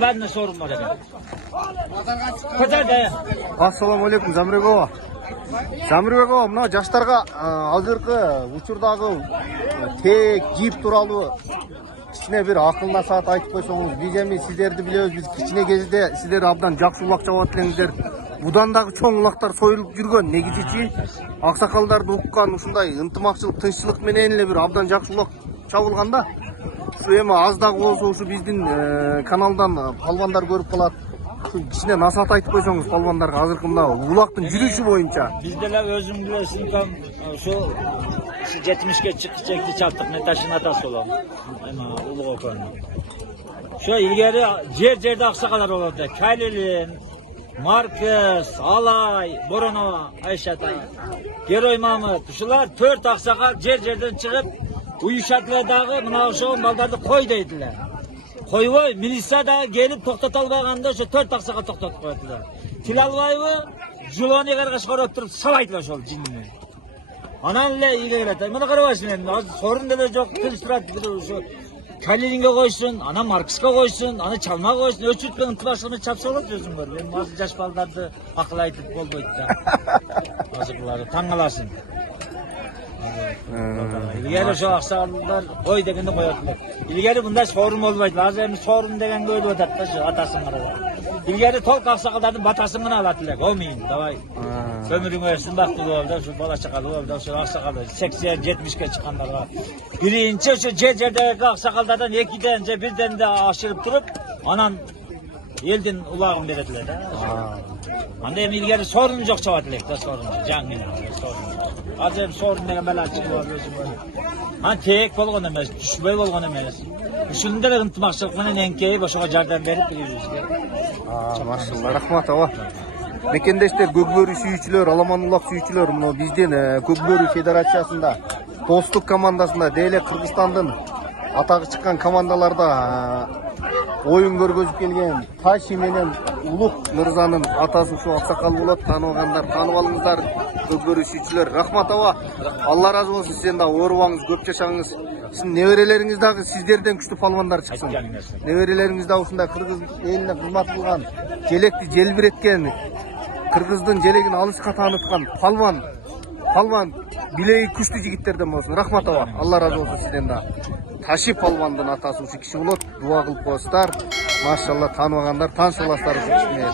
Ben de sorun var efendim. Kaçar da. Assalamu alaikum Замирбек ага. Замирбек ага, мына жаштарга азыркы учурдагы тек жип тууралуу кичине бир акыл насаат айтып койсоңуз. Биз эми сиздерди билебиз, биз кичине кезде сиздер абдан жакшы улак чабат элеңиздер. Будан дагы чоң улактар союлуп жүргөн. Негизичи аксакалдарды уккан ушундай ынтымакчылык, тынччылык менен эле бир абдан жакшы улак чабылган да. Şu эми аз дагы болсо şu биздин каналдан палвандар көрүп калат. Кичине насаат айтып койсоңуз палвандарга азыркы мына улактын жүрүшү боюнча. Bizde özüm bilirsin tam şu 70'e çekti çaptık ne taşın atası olan. Ama ulu okan. Şu ilgili yer aksakalar olurdu. Kaylilin, Markız, Alay, Boronova, Ayşata, Geroy Mahmut. Şular 4 aksakal yerden çıkıp uyuşatlardağı mınavşoğun baldardı koy deydiler. Koyvoy, milisa da gelip toktatalbağanda şu 4 aksakal toktatıp koydular. Tilalvayvı, Julani kargaş korup durup salaydılar şol cinini. Anan ile iyi geldi. Bana karavaşın endi. Sorun da yok. Tılıştırat şu. Kalininge koysun, ana Marks'a koysun, ana çalma koysun. Ölçütmen ıntıbaşlığını çapsa olur diyorsun böyle. Benim bazı yaş baldardı akıl aytıp oldu işte. Azıkları tangalasın. İlgili şu aksakallar koy degende koyardılar. İlgili bunda sorun olmaydı. Bazı sorun degen böyle ödetti şu atasın arada. İlgili tolk aksakalların batasını aladılar. Olmayın, davay. Ömrün versin baktı orada şu bala çakalı orada şu aksakalı 80-70'e çıkanlar var. Birinci şu cecerdeki aksakallardan ikiden birden de aşırıp durup anan elden ulağın verediler de. Anda hem ilgili sorun yok çavatlık da sorun. Cangin sorun. Azem sorun ne bela çıkıyor böyle. Han tek bolğan emas, düşbey bolğan emas. Şunda da ıntımaqçılık менен эңкейип ошого жардам берип жүрүбүзгө. Машалла, рахмат ага. Мекендештер, Көкбөрү сүйүүчүлөр, Аламан улак сүйүүчүлөр, мына биздин Көкбөрү федерациясында, достук командасында, деле Кыргызстандын атагы чыккан командаларда оюн көргөзүп келген Таши менен Улук мырзанын атасы ушу аксакал болот. Тааныбагандар, таанып алыңыздар. Көкбөрү сүйүүчүлөр, рахмат ага. Алла разы болсун, сизден да оорубаңыз, көп жашаңыз. Sizin nevereleriңиз дагы сиздерден күчтүү палвандар чыксын. Neverелериңиз да ушундай кыргыз элине кызмат кылган, желекти желбиреткен, кыргыздын желегин алыска тааныткан палван билеги күчтүү жигиттерден болсун. Рахмат ага. Алла разы болсун сизден да. Таши палвандын атасы ушу киши болот. Дуа кылып коесуздар. Машалла, тааныбагандар, таныша аласыздар ушу кишини.